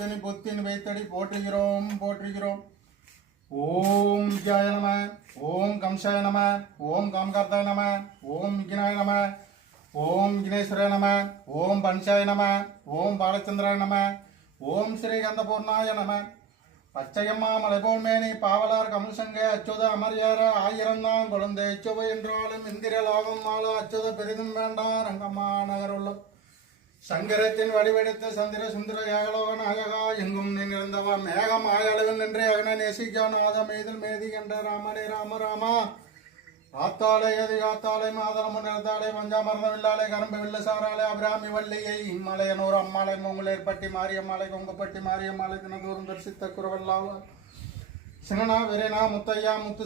போதனி பொத்தின் வைத்தடி போற்றுகிறோம் போற்றுகிறோம். ஓம் வித்யாய நம, ஓம் கம்சாய நம, ஓம் காமகர்த்தாய நம, ஓம் விக்னாய நம, ஓம் விக்னேஸ்வராய நம, ஓம் பன்சாய நம, ஓம் பாலச்சந்திராய நம, ஓம் ஸ்ரீகந்தபூர்ணாய நம. பச்சையம்மா மலைபோல் மேனி பாவலார் கமல்சங்க அச்சுத அமர்யார ஆயிரந்தாம் குழந்தை சுவை என்றாலும் இந்திர லோகம் மால அச்சுத பெரிதும் வேண்டாம் ரங்கம்மா நகருள்ள சங்கரத்தின் வடிவெடுத்த சந்திர சுந்தர ஏகலோக நாயகா எங்கும் நிறந்தவா மேகம் ஆயளவில் நின்றே அகன நேசிக்கா நாத மேதில் மேதி என்ற ராமனே ராம ராமா. ஆத்தாலை எது காத்தாலை மாதளம் நிறத்தாலை பஞ்சாமர்தம் இல்லாலை கரும்பு வில்ல சாராலை அபிராமி வள்ளியை இம்மலையனூர் அம்மாலை மூங்குலேற்பட்டி மாரியம்மாலை கொங்குப்பட்டி மாரியம்மாலை தினதோறும் தரிசித்த குறவல்லாவா சினனா வெறினா முத்தையா முத்து